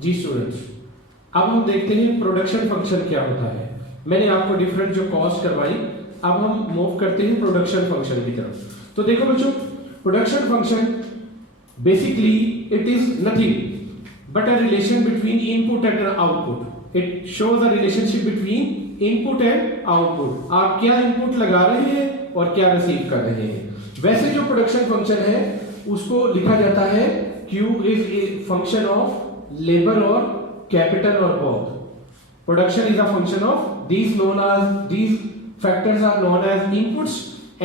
जी students, अब हम देखते हैं प्रोडक्शन फंक्शन क्या होता है। मैंने आपको डिफरेंट जो कॉस्ट करवाई, अब हम मूव करते हैं प्रोडक्शन फंक्शन की तरफ। तो देखो बच्चों, production function basically it is nothing but a relation between input and output. It shows a relationship between input and output. आप क्या इनपुट लगा रहे हैं और क्या रिसीव कर रहे हैं। वैसे जो प्रोडक्शन फंक्शन है उसको लिखा जाता है Q is a function of labour और कैपिटल और both. Production is a function of these factors are known as inputs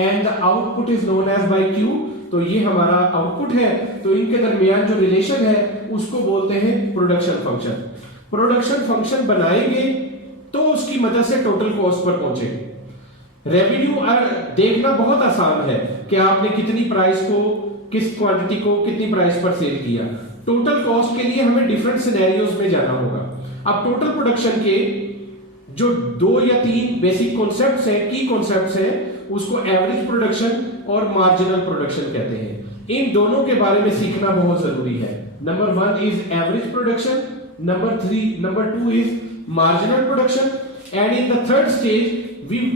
and the output is known as by Q। तो ये हमारा आउटपुट है, तो इनके दरमियान जो रिलेशन है उसको बोलते हैं प्रोडक्शन फंक्शन। प्रोडक्शन फंक्शन बनाएंगे तो उसकी मदद से टोटल कॉस्ट पर पहुंचेंगे। रेवेन्यू देखना बहुत आसान है कि आपने कितनी प्राइस को, किस क्वांटिटी को कितनी प्राइस पर सेल किया। टोटल कॉस्ट के लिए हमें डिफरेंट सिनेरियोज में जाना होगा। अब टोटल प्रोडक्शन के जो 2 या 3 बेसिक कॉन्सेप्ट्स हैं, की कॉन्सेप्ट्स हैं, उसको एवरेज प्रोडक्शन और मार्जिनल प्रोडक्शन कहते हैं। इन दोनों के बारे में सीखना बहुत जरूरी है। Number 1 is average production, number 2 is marginal production, and in the third stage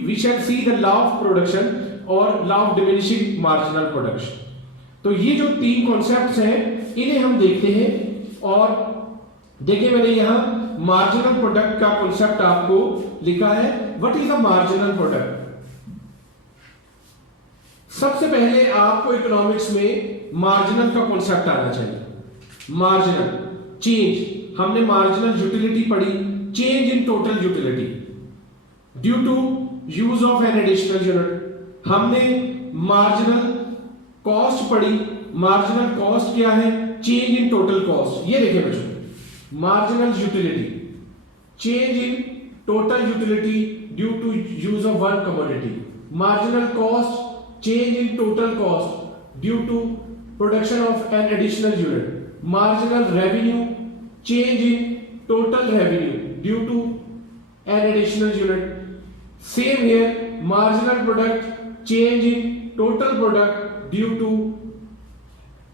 we shall see the law of production और law of diminishing marginal production. तो ये जो 3 कॉन्सेप्ट्स हैं इन्हें हम देखते हैं। और देखिए, मैंने यहां मार्जिनल प्रोडक्ट का कॉन्सेप्ट आपको लिखा है। What is a marginal product? सबसे पहले आपको इकोनॉमिक्स में मार्जिनल का कॉन्सेप्ट आना चाहिए। मार्जिनल चेंज, हमने मार्जिनल यूटिलिटी पढ़ी, change in total utility due to use of an additional unit. हमने मार्जिनल कॉस्ट पढ़ी, मार्जिनल कॉस्ट क्या है? Change in total cost. ये देखिए बच्चों, marginal utility, change in total utility due to use of one commodity. Marginal cost, change in total cost due to production of an additional unit. Marginal revenue, change in total revenue due to N additional unit. Same here, marginal product, change in total product due to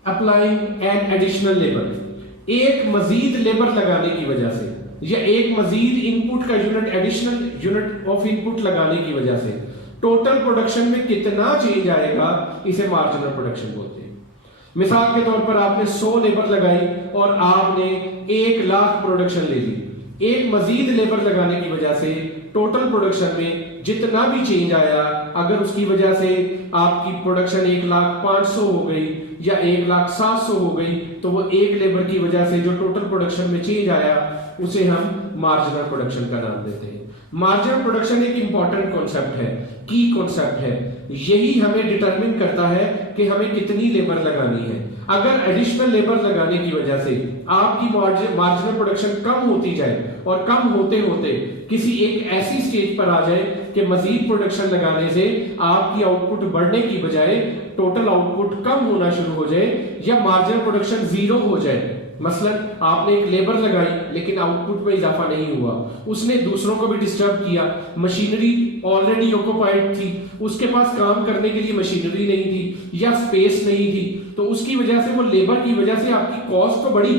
applying an additional labour. एक मजीद labour लगाने की वजह से या एक मजीद input का unit, additional unit of input लगाने की वजह से टोटल प्रोडक्शन में कितना चेंज आएगा, इसे मार्जिनल प्रोडक्शन बोलते हैं। मिसाल के तौर पर आपने 100 लेबर लगाई और आपने 1 लाख प्रोडक्शन ले ली। एक मजीद लेबर लगाने की वजह से टोटल प्रोडक्शन में जितना भी चेंज आया, अगर उसकी वजह से आपकी प्रोडक्शन 1,05,000 हो गई या 1,07,000 हो गई, तो वो एक लेबर की वजह से जो टोटल प्रोडक्शन में चेंज आया उसे हम मार्जिनल प्रोडक्शन का नाम देते हैं। मार्जिनल प्रोडक्शन एक इंपॉर्टेंट कॉन्सेप्ट है, की कॉन्सेप्ट है। यही हमें डिटरमिन करता है कि हमें कितनी लेबर लगानी है। अगर एडिशनल लेबर लगाने की वजह से आपकी मार्जिनल प्रोडक्शन कम होती जाए और कम होते होते किसी एक ऐसी स्टेज पर आ जाए कि मजीद प्रोडक्शन लगाने से आपकी आउटपुट बढ़ने की बजाय टोटल आउटपुट कम होना शुरू हो जाए या मार्जिनल प्रोडक्शन 0 हो जाए। मसलन आपने एक लेबर लगाई लेकिन आउटपुट में इजाफा नहीं हुआ, उसने दूसरों को भी डिस्टर्ब किया, मशीनरी ऑलरेडी ऑक्युपाइड थी, उसके पास काम करने के लिए मशीनरी नहीं थी या स्पेस नहीं थी, तो उसकी वजह से, वो लेबर की वजह से आपकी कॉस्ट तो बढ़ी,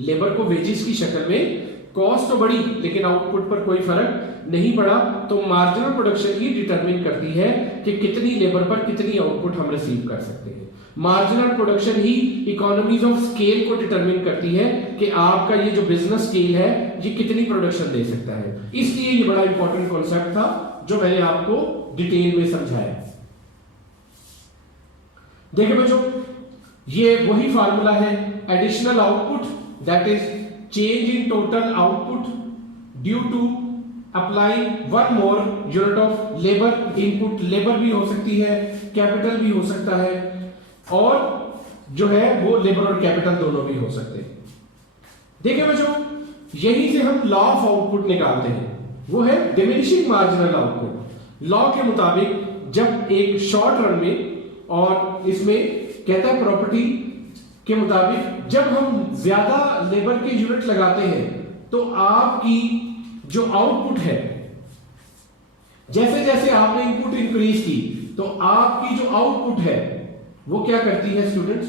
लेबर को वेजेस की शक्ल में कॉस्ट तो बढ़ी, लेकिन आउटपुट पर कोई फर्क नहीं पड़ा। तो मार्जिनल प्रोडक्शन ही डिटरमिन करती है कि कितनी लेबर पर कितनी आउटपुट हम रिसीव कर सकते हैं। Marginal production he economies of scale को डिटरमिन करती है कि आपका ये जो बिजनेस स्केल है ये कितनी प्रोडक्शन दे सकता है। इसलिए ये बड़ा इंपॉर्टेंट कॉन्सेप्ट था जो मैंने आपको डिटेल में समझाया। देखिए बच्चों, ये वही फार्मूला है, additional output that is change in total output due to apply one more unit of labour input. Labour भी हो सकती है, कैपिटल भी हो सकता है, और जो है वो लेबर और कैपिटल दोनों भी हो सकते हैं। देखिए बच्चों, यहीं से हम लॉ ऑफ आउटपुट निकालते हैं, वो है डिमिनिशिंग मार्जिनल आउटपुट। लॉ के मुताबिक जब एक शॉर्ट रन में, और इसमें कहता है प्रॉपर्टी के मुताबिक, जब हम ज्यादा लेबर के यूनिट लगाते हैं तो आपकी जो आउटपुट है, जैसे जैसे आपने इनपुट इंक्रीज की तो आपकी जो आउटपुट है वो क्या करती है स्टूडेंट्स?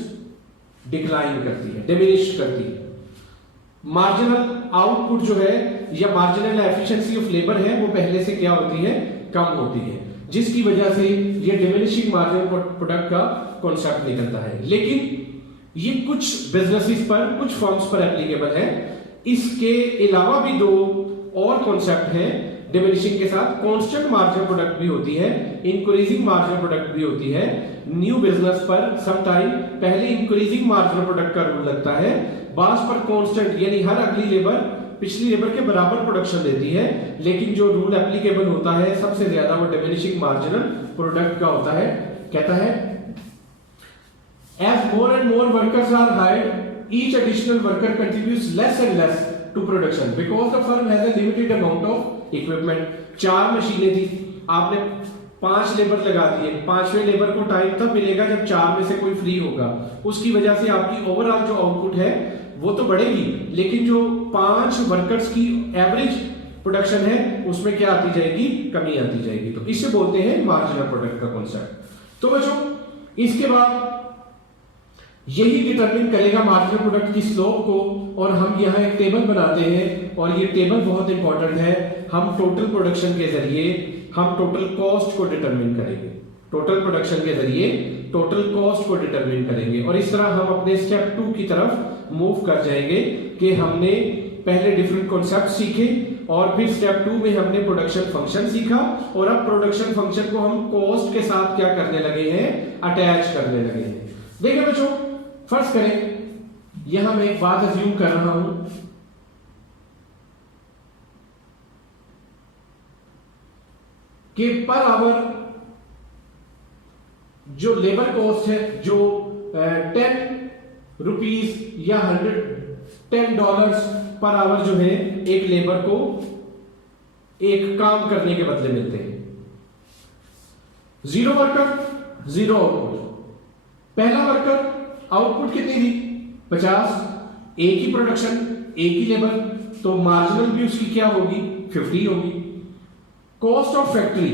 डिक्लाइन करती है, डिमिनिश करती है। मार्जिनल आउटपुट जो है या मार्जिनल एफिशिएंसी ऑफ लेबर है वो पहले से क्या होती है, कम होती है, जिसकी वजह से ये डिमिनिशिंग मार्जिनल प्रोडक्ट का कॉन्सेप्ट निकलता है। लेकिन ये कुछ बिजनेसेस पर, कुछ फर्म्स पर एप्लीकेबल है। इसके अलावा भी दो और कॉन्सेप्ट हैं डिमिनिशिंग के साथ। कांस्टेंट मार्जिनल प्रोडक्ट भी होती है, इंक्रीजिंग मार्जिनल प्रोडक्ट भी होती है। न्यू बिजनेस पर सम टाइम पहले इंक्रीजिंग मार्जिनल प्रोडक्ट का रूल लगता है, बास पर कांस्टेंट यानी हर अगली लेबर पिछली लेबर के बराबर प्रोडक्शन देती है, लेकिन जो रूल एप्लीकेबल होता है सबसे ज्यादा वो डिमिनिशिंग मार्जिनल प्रोडक्ट का होता है। कहता है as more and more workers are hired, each additional worker contributes less and less to production because the firm has a limited amount of equipment। 4 मशीनें थी, आपने 5 लेबर लगा दिए, 5वें लेबर को टाइम तब मिलेगा जब 4 में से कोई फ्री होगा। उसकी वजह से आपकी ओवरऑल जो आउटपुट है वो तो बढ़ेगी, लेकिन जो 5 वर्कर्स की एवरेज प्रोडक्शन है उसमें क्या आती जाएगी, कमी आती जाएगी। तो इसे बोलते हैं मार्जिनल प्रोडक्ट का कॉन्सेप्ट। तो बच्चों इसके बाद यही डिटरमिन करेगा मार्जिनल प्रोडक्ट की स्लोप को, और हम यहाँ एक टेबल बनाते हैं और ये टेबल बहुत इंपॉर्टेंट है। हम टोटल प्रोडक्शन के जरिए हम टोटल कॉस्ट को डिटरमिन करेंगे, टोटल प्रोडक्शन के जरिए टोटल कॉस्ट को डिटरमिन करेंगे, और इस तरह हम अपने स्टेप 2 की तरफ मूव कर जाएंगे कि हमने पहले डिफरेंट कॉन्सेप्ट सीखे और फिर स्टेप 2 में हमने प्रोडक्शन फंक्शन सीखा, और अब प्रोडक्शन फंक्शन को हम कॉस्ट के साथ क्या करने लगे हैं, अटैच करने लगे हैं। देखिए बच्चों, फर्ज करें यहां मैं एक बात अज्यूम कर रहा हूं कि पर आवर जो लेबर कॉस्ट है जो 10 रुपीस या $10 पर आवर जो है एक लेबर को एक काम करने के बदले मिलते हैं। 0 वर्कर 0 आउटपुट। पहला वर्कर आउटपुट कितनी थी, 50, एक ही प्रोडक्शन एक ही लेबर, तो मार्जिनल भी उसकी क्या होगी, 50 होगी। कॉस्ट ऑफ फैक्ट्री,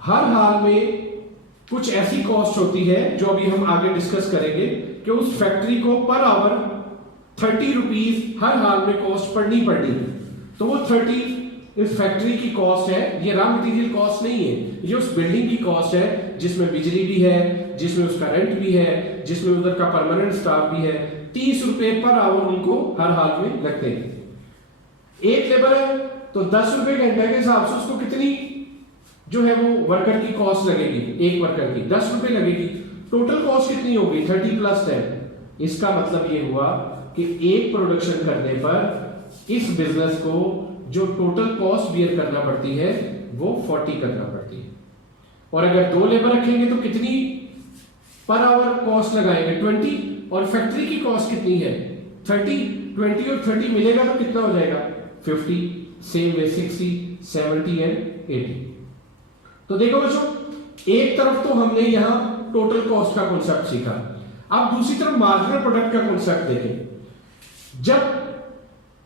हर हाल में कुछ ऐसी कॉस्ट होती है जो अभी हम आगे डिस्कस करेंगे कि उस फैक्ट्री को पर आवर 30 रुपीस हर हाल में कॉस्ट पड़नी पड़नी, तो वो 30 इस फैक्ट्री की कॉस्ट है। ये रॉ मटेरियल कॉस्ट नहीं है, ये उस बिल्डिंग की कॉस्ट है जिसमें बिजली भी है, जिसमें उसका रेंट भी है, जिसमें उधर का परमानेंट स्टाफ भी है। 30 रुपए पर आवर उनको हर हाल में लगते हैं। एक लेबर है तो 10 रुपए घंटे के हिसाब से उसको कितनी जो है वो वर्कर की कॉस्ट लगेगी, एक वर्कर की 10 रुपए लगेगी। टोटल कॉस्ट कितनी होगी, 30 + 10। इसका मतलब ये हुआ कि एक प्रोडक्शन करने पर इस बिजनेस को जो टोटल कॉस्ट बियर करना पड़ती है वो 40 करना पड़ती है। और अगर 2 लेबर रखेंगे तो कितनी पर आवर कॉस्ट लगाएंगे, 20, और फैक्ट्री की कॉस्ट कितनी है 30। 20 और 30 मिलेगा तो कितना हो जाएगा, 50। Same way 60, 70 and 80। तो देखो बच्चों, एक तरफ तो हमने यहां टोटल कॉस्ट का कॉन्सेप्ट सीखा, अब दूसरी तरफ मार्जिनल प्रोडक्ट का कॉन्सेप्ट देखें। जब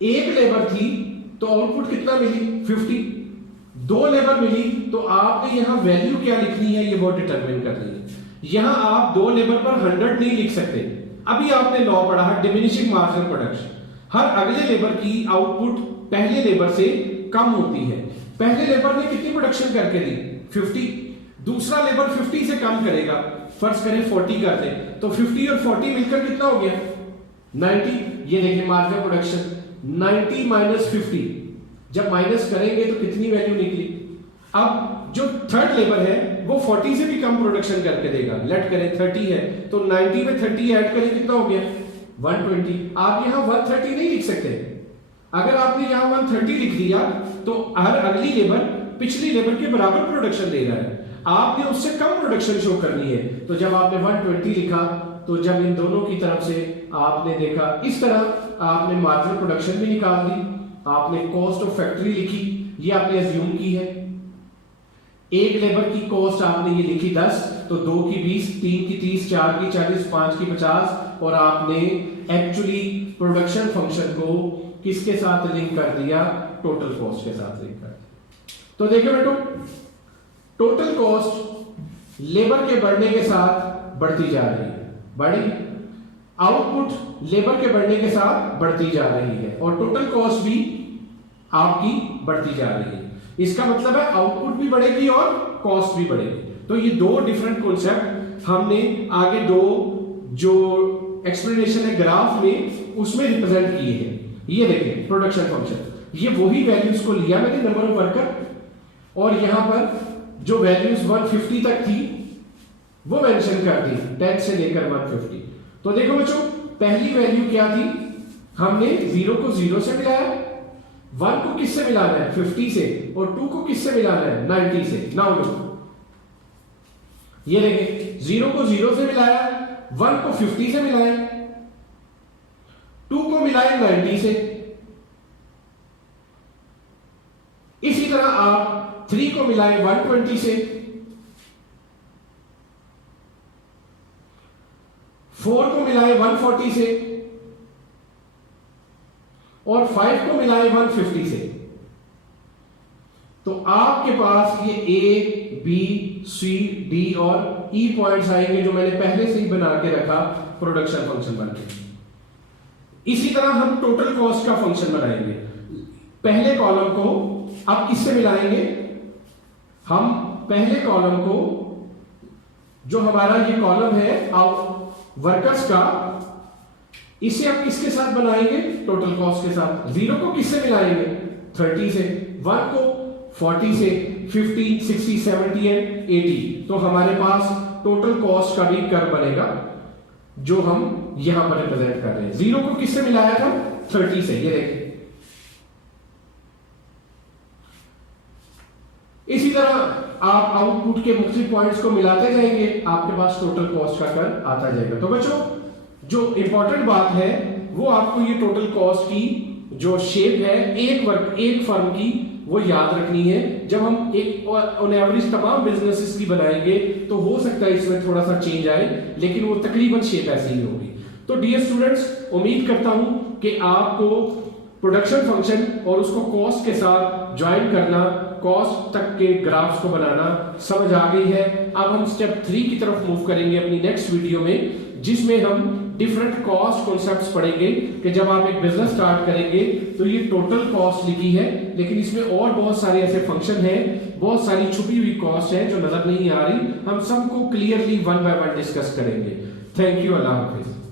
एक लेबर थी तो आउटपुट कितना मिली, 50। 2 लेबर मिली तो आपने यहां वैल्यू क्या लिखनी है ये वो डिटरमिन करनी है। यहां आप 2 लेबर पर 100 नहीं लिख सकते। अभी आपने लॉ पढ़ा है डिमिनिशिंग मार्जिनल प्रोडक्शन, हर अगले लेबर की आउटपुट पहले लेबर से कम होती है। पहले लेबर ने कितनी प्रोडक्शन करके दी, 50। दूसरा लेबर 50 से कम करेगा, फर्ज करें 40 कर दे, तो 50 और 40 मिलकर कितना हो गया, 90। ये देखिए मार्जिनल प्रोडक्शन 90 - 50, जब माइनस करेंगे तो कितनी वैल्यू निकली। अब जो थर्ड लेबर है वो 40 से भी कम प्रोडक्शन करके देगा, लेट करें 30 है तो 90 में 30 ऐड करें कितना हो गया, 120। आप यहां 130 नहीं लिख सकते। अगर आपने यहां 130 लिख दिया तो हर अगली लेबर पिछली लेबर के बराबर प्रोडक्शन दे रहा है, आपने उससे कम प्रोडक्शन शो करनी है। तो जब आपने 120 लिखा तो जब इन दोनों की तरफ से आपने देखा इस तरह आपने मार्जिनल प्रोडक्शन भी निकाल दी, आपने कॉस्ट ऑफ फैक्ट्री लिखी, ये आपने अज्यूम की है। एक लेबर की कॉस्ट आपने ये लिखी 10, तो 2 की 20, 3 की 30, 4 की 40, 5 की 50, और आपने एक्चुअली प्रोडक्शन फंक्शन को किसके साथ लिंक कर दिया, टोटल कॉस्ट के साथ लिंक कर दिया। तो देखिए बेटो, टोटल कॉस्ट लेबर के बढ़ने के साथ बढ़ती जा रही है, बढ़ी। आउटपुट लेबर के बढ़ने के साथ बढ़ती जा रही है और टोटल कॉस्ट भी आपकी बढ़ती जा रही है। इसका मतलब है आउटपुट भी बढ़ेगी और कॉस्ट भी बढ़ेगी। तो ये दो डिफरेंट कॉन्सेप्ट हमने आगे दो जो एक्सप्लेनेशन है ग्राफ में उसमें रिप्रेजेंट किए हैं। ये देखिए प्रोडक्शन फंक्शन, ये वही वैल्यूज को लिया मैंने नंबर ऑफ वर्कर और यहां पर जो वैल्यूज 150 तक थी वो मेंशन कर दी 10 से लेकर 150। तो देखो बच्चों पहली वैल्यू क्या थी, हमने 0 को 0 से मिलाया, 1 को किससे मिलाना है 50 से और 2 को किससे मिलाना है 90 से। नाउ लो ये देखिए 0 को 0 से मिलाया, 1 को 50 से मिलाया, 2 को मिलाया 90 से। इसी तरह आप 3 को मिलाए 120 से, 4 को मिलाए 140 से और 5 को मिलाए 150 से। तो आपके पास ये A, B, C, D और E पॉइंट्स आएंगे जो मैंने पहले से ही बना के रखा प्रोडक्शन फंक्शन बन के। इसी तरह हम टोटल कॉस्ट का फंक्शन बनाएंगे। पहले कॉलम को अब किससे मिलाएंगे, हम पहले कॉलम को जो हमारा ये कॉलम है वर्कर्स का, इसे आप किसके साथ बनाएंगे टोटल कॉस्ट के साथ। 0 को किससे मिलाएंगे 30 से, 1 को 40 से, 50, 60, 70 एंड 80। तो हमारे पास टोटल कॉस्ट का भी कर्व बनेगा जो हम यहां पर रिप्रेजेंट कर रहे हैं। 0 को किससे मिलाया था 30 से, ये देखिए। इसी तरह आप आउटपुट के मुख्तलिफ पॉइंट्स को मिलाते जाएंगे, आपके पास टोटल कॉस्ट का कर्व आता जाएगा। तो बच्चों जो इंपॉर्टेंट बात है वो आपको ये टोटल कॉस्ट की जो शेप है एक फर्म की वो याद रखनी है। जब हम एक ऑन एवरेज तमाम बिजनेसेस की बनाएंगे तो हो सकता है इसमें थोड़ा सा चेंज आए, लेकिन वो तकरीबन शेप ऐसी ही होगी। तो डियर स्टूडेंट्स, उम्मीद करता हूं कि आपको प्रोडक्शन फंक्शन और उसको कॉस्ट के साथ ज्वाइन करना, कॉस्ट तक के ग्राफ्स को बनाना समझ आ गई है। अब हम स्टेप 3 की तरफ मूव करेंगे अपनी नेक्स्ट वीडियो में, जिसमें हम डिफरेंट कॉस्ट कॉन्सेप्ट्स पढ़ेंगे कि जब आप एक बिजनेस स्टार्ट करेंगे तो ये टोटल कॉस्ट लिखी है, लेकिन इसमें और बहुत सारे ऐसे फंक्शन हैं, बहुत सारी छुपी हुई कॉस्ट है जो नजर नहीं आ रही। हम सबको clearly one by one discuss करेंगे। थैंक यू, अल्लाह हाफिज।